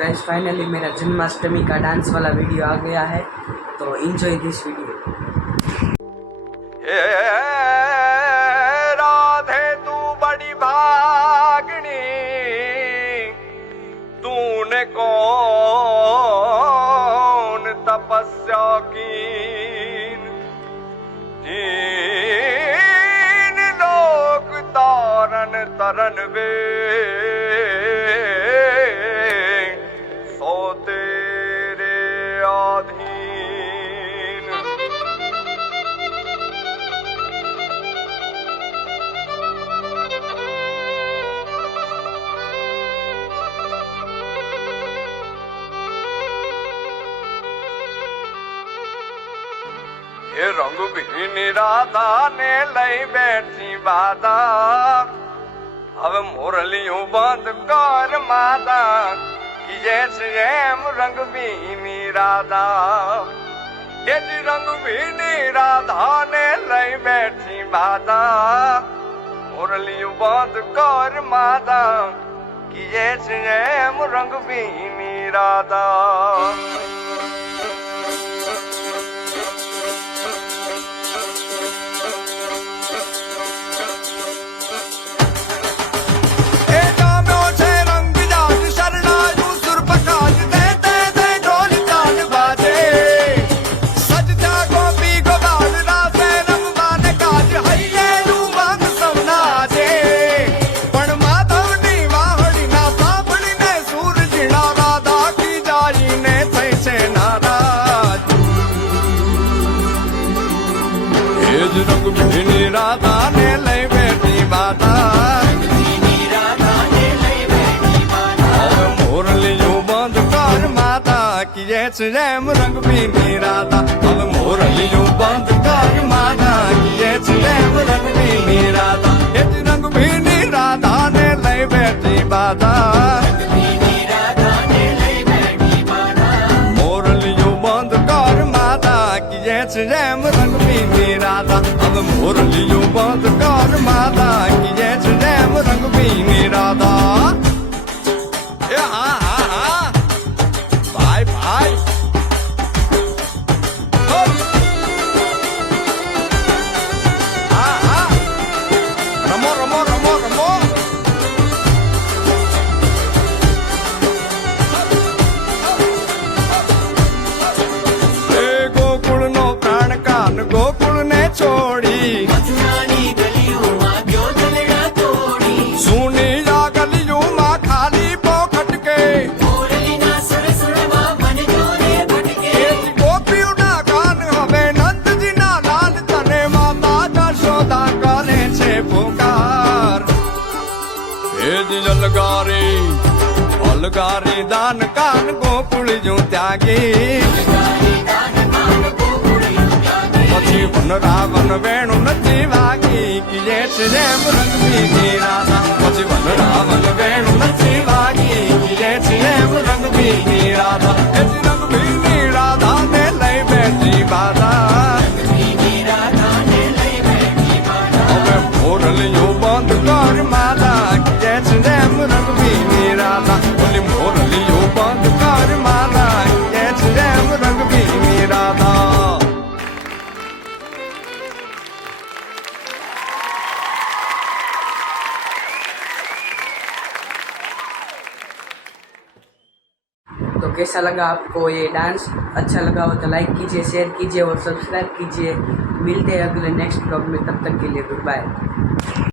Guys finally मेरा जन्माष्टमी का dance वाला वीडियो आ गया है, तो एंजॉय दिस वीडियो। राधे तू बड़ी भागनी, तूने कौन तपस्या कीन, तीन लोक तारन तरन वे सो तेरे आधीन। ये रंग भी राधा ने लई बैठी बाधा, अब मुरलियों बंद कर माता कि जैसे रंग भी राधा। ये रंग भी राधा ने लई बैठी बाधा, मुरलियों बंद कर माता कि जैसे रंग भी राधा। रंग भी राधा ने लई बैठी बाधा, मुरलियों बंद कर माता कि जैसे रंग भी राधा। अब मुरलियों बंद कर माता कि जैसे रंग भी राधा। ये रंग भी राधा ने लई बैठी बाधा, मुरलियों बंद कर माता कि जैसे रंग भी राधा। अब मुरलियों बंद कर माता कि जैसे रंग भी राधा। हाँ हाँ हाँ भाई भाई हाँ हाँ रमो रमो रमो रमो। गोकुल नो प्राण कान गोकुल ने छोड़ी, सुनी जा गलियों माँ खाली पोखट के, गोपियों ना कान हवे नंद जी ना लाल तने माता जशोदा करे छे पुकार। भेज अलगारी अलगारी दान कान गोकुल जो त्यागी, પછી વન રાવણ વેણુ નથી વાગી કે જૈસે રંગ भी राधा। પછી વન રાવણ વેણુ નથી વાગી કે જૈસે રંગ भी राधा। એ રંગ भी राधा ને લઈ બેઠી બાધા, હવે મોરલિયું બંધ કર માતા કે જૈસે રંગ भी राधा। બોલી મોરલિયું બંધ કર માતા કે જૈસે રંગ भी राधा। तो कैसा लगा आपको ये डांस? अच्छा लगा हो तो लाइक कीजिए, शेयर कीजिए और सब्सक्राइब कीजिए। मिलते हैं अगले नेक्स्ट ब्लॉग में, तब तक के लिए गुड बाय।